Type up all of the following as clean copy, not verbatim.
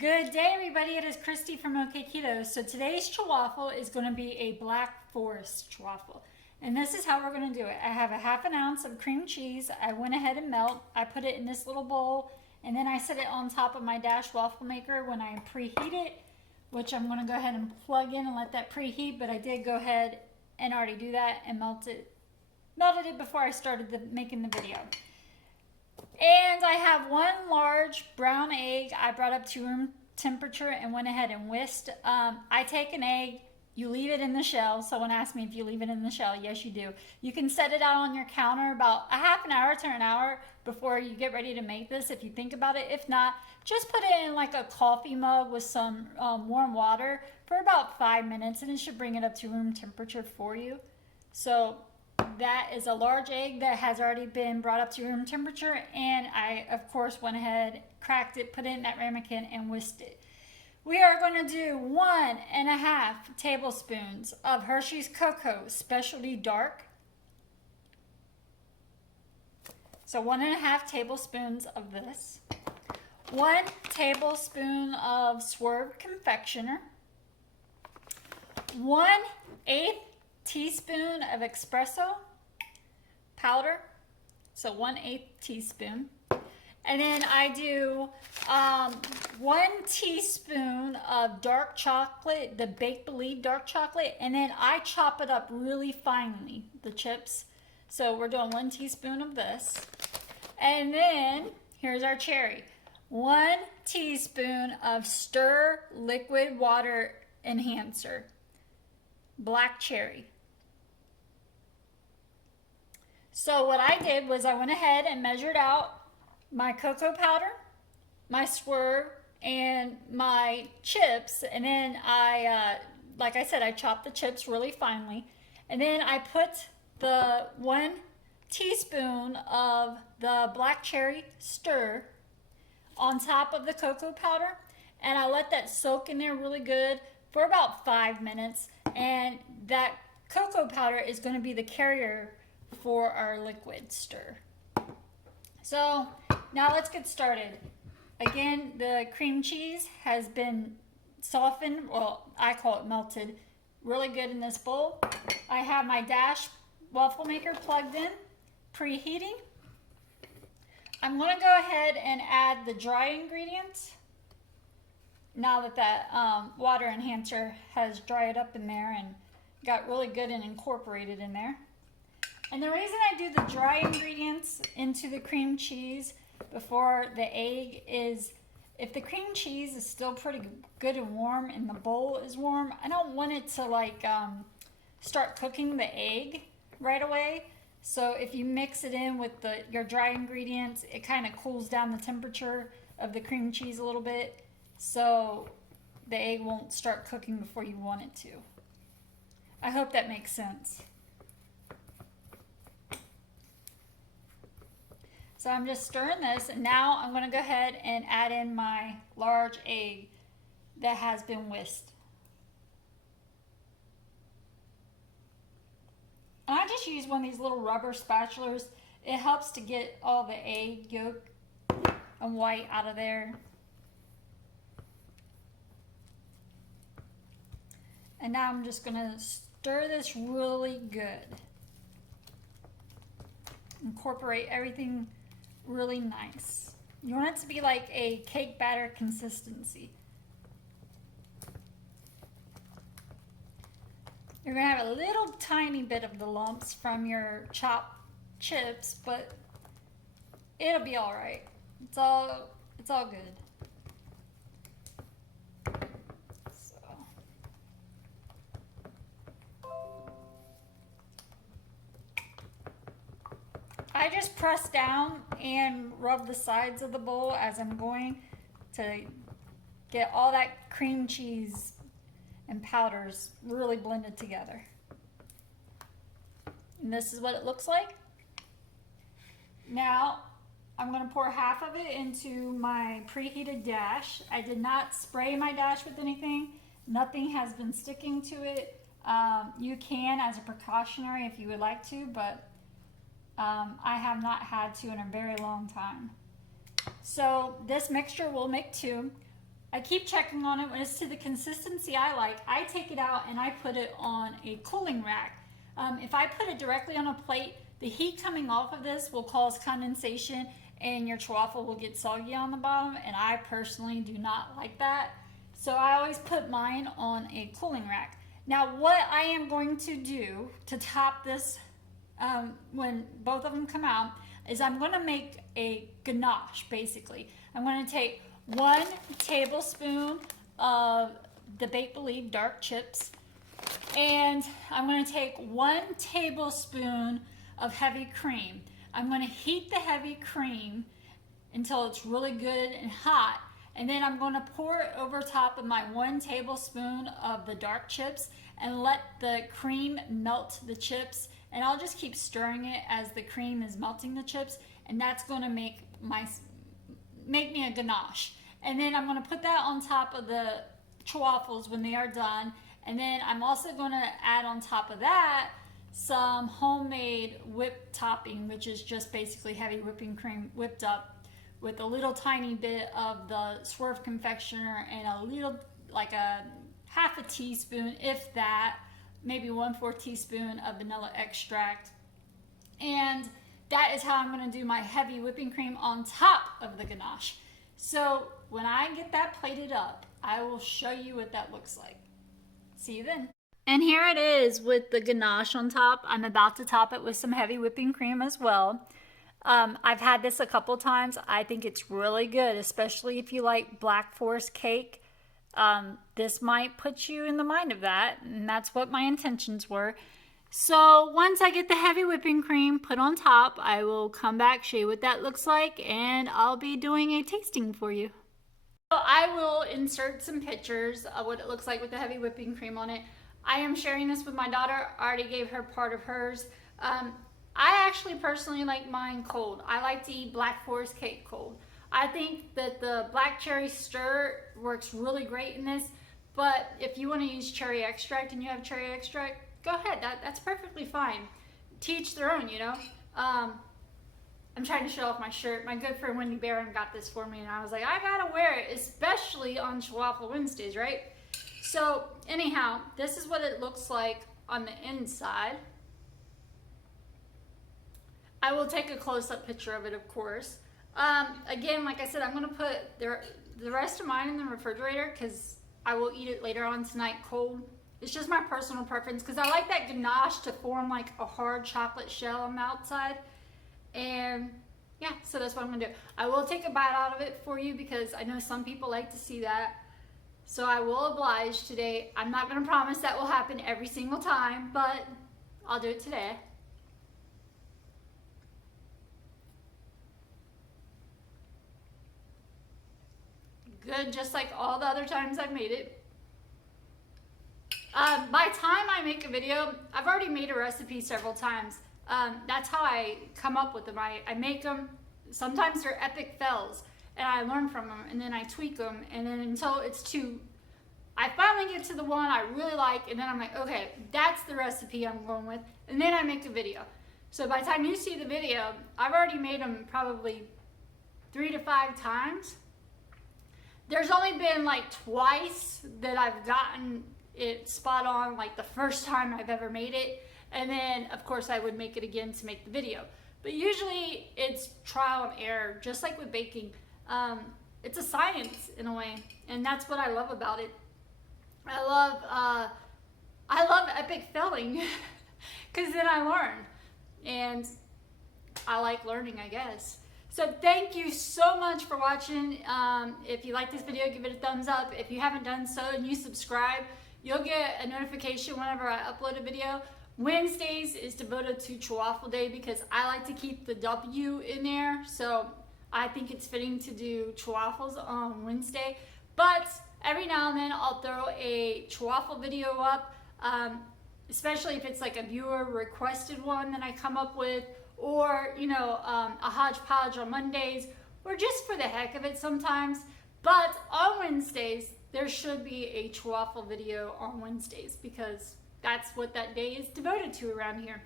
Good day, everybody. It is Kristy from Okketoh. So today's Ch-Waffle is going to be a Black Forest Ch-Waffle. And this is how we're going to do it. I have a half an ounce of cream cheese. I went ahead and melt. I put it in this little bowl. And then I set it on top of my Dash waffle maker when I preheat it, which I'm going to go ahead and plug in and let that preheat. But I did go ahead and already do that and melted it before I started making the video. And I have one large brown egg I brought up to room temperature and went ahead and whisked. I take an egg, you leave it in the shell. Someone asked me if you leave it in the shell. Yes, you do. You can set it out on your counter about a half an hour to an hour before you get ready to make this if you think about it. If not, just put it in like a coffee mug with some warm water for about 5 minutes and it should bring it up to room temperature for you. So that is a large egg that has already been brought up to room temperature, and I of course went ahead, cracked it, put it in that ramekin and whisked it. We are going to do 1.5 tablespoons of Hershey's Cocoa Specialty Dark. So 1.5 tablespoons of this. 1 tablespoon of Swerve Confectioner. 1/8 teaspoon of espresso powder, so 1/8 teaspoon. And then I do 1 teaspoon of dark chocolate, the Bake Believe dark chocolate, and then I chop it up really finely, the chips. So we're doing 1 teaspoon of this. And then here's our cherry. 1 teaspoon of Stir Liquid Water Enhancer, black cherry. So what I did was I went ahead and measured out my cocoa powder, my Swerve, and my chips. And then like I said, I chopped the chips really finely. And then I put the 1 teaspoon of the black cherry stir on top of the cocoa powder. And I let that soak in there really good for about 5 minutes. And that cocoa powder is going to be the carrier for our liquid stir. So now let's get started. Again, the cream cheese has been softened, well, I call it melted, really good in this bowl. I have my Dash waffle maker plugged in, preheating. I'm going to go ahead and add the dry ingredients now that water enhancer has dried up in there and got really good and incorporated in there. And the reason I do the dry ingredients into the cream cheese before the egg is if the cream cheese is still pretty good and warm and the bowl is warm, I don't want it to start cooking the egg right away. So if you mix it in with your dry ingredients, it kind of cools down the temperature of the cream cheese a little bit, so the egg won't start cooking before you want it to. I hope that makes sense. So I'm just stirring this, and now I'm going to go ahead and add in my large egg that has been whisked. And I just use one of these little rubber spatulas. It helps to get all the egg yolk and white out of there. And now I'm just going to stir this really good. Incorporate everything really nice. You want it to be like a cake batter consistency. You're going to have a little tiny bit of the lumps from your chopped chips, but it'll be all right. It's all good. I just press down and rub the sides of the bowl as I'm going to get all that cream cheese and powders really blended together. And this is what it looks like. Now I'm going to pour half of it into my preheated Dash. I did not spray my Dash with anything. Nothing has been sticking to it. You can as a precautionary if you would like to, but I have not had to in a very long time. So this mixture will make 2. I keep checking on it. When it's to the consistency I like, I take it out and I put it on a cooling rack. If I put it directly on a plate, the heat coming off of this will cause condensation and your Ch-Waffle will get soggy on the bottom, and I personally do not like that. So I always put mine on a cooling rack. Now what I am going to do to top this when both of them come out is I'm going to make a ganache basically. I'm going to take 1 tablespoon of the Make Believe dark chips, and I'm going to take 1 tablespoon of heavy cream. I'm going to heat the heavy cream until it's really good and hot, and then I'm going to pour it over top of my 1 tablespoon of the dark chips and let the cream melt the chips, and I'll just keep stirring it as the cream is melting the chips, and that's going to make me a ganache. And then I'm going to put that on top of the Ch-Waffles when they are done. And then I'm also going to add on top of that some homemade whipped topping, which is just basically heavy whipping cream whipped up with a little tiny bit of the Swerve confectioner and a little, like a half a teaspoon, if that, maybe 1/4 teaspoon of vanilla extract. And that is how I'm going to do my heavy whipping cream on top of the ganache. So when I get that plated up, I will show you what that looks like. See you then. And here it is with the ganache on top. I'm about to top it with some heavy whipping cream as well. I've had this a couple times. I think it's really good, especially if you like Black Forest cake. This might put you in the mind of that, and that's what my intentions were. So once I get the heavy whipping cream put on top, I will come back, show you what that looks like, and I'll be doing a tasting for you. So I will insert some pictures of what it looks like with the heavy whipping cream on it. I am sharing this with my daughter. I already gave her part of hers. I actually personally like mine cold. I like to eat Black Forest cake cold. I think that the black cherry stir works really great in this, but if you want to use cherry extract and you have cherry extract, go ahead, that's perfectly fine. To each their own, you know. I'm trying to show off my shirt. My good friend Wendy Barron got this for me, and I was like, I gotta wear it, especially on Ch-Waffle Wednesdays, right? So anyhow, this is what it looks like on the inside. I will take a close-up picture of it, of course. Again, like I said, I'm gonna put the rest of mine in the refrigerator because I will eat it later on tonight cold. It's just my personal preference because I like that ganache to form like a hard chocolate shell on the outside. And yeah, so that's what I'm gonna do. I will take a bite out of it for you because I know some people like to see that. So I will oblige today. I'm not gonna promise that will happen every single time, but I'll do it today. Good, just like all the other times I've made it. By the time I make a video, I've already made a recipe several times. That's how I come up with them. I make them. Sometimes they're epic fails, and I learn from them, and then I tweak them, and then until it's I finally get to the one I really like, and then I'm like, okay, that's the recipe I'm going with, and then I make a video. So by the time you see the video, I've already made them probably 3 to 5 times. There's only been like twice that I've gotten it spot on, like the first time I've ever made it, and then of course I would make it again to make the video. But usually it's trial and error, just like with baking. It's a science in a way, and that's what I love about it. I love epic failing because then I learn, and I like learning, I guess. So thank you so much for watching. If you like this video, give it a thumbs up. If you haven't done so and you subscribe, you'll get a notification whenever I upload a video. Wednesdays is devoted to Ch-Waffle Day because I like to keep the W in there. So I think it's fitting to do Ch-Waffles on Wednesday. But every now and then I'll throw a Ch-Waffle video up, especially if it's like a viewer requested one that I come up with, or you know, a hodgepodge on Mondays, or just for the heck of it sometimes. But on Wednesdays, there should be a Ch-Waffle video on Wednesdays because that's what that day is devoted to around here.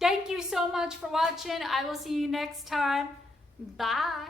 Thank you so much for watching. I will see you next time. Bye.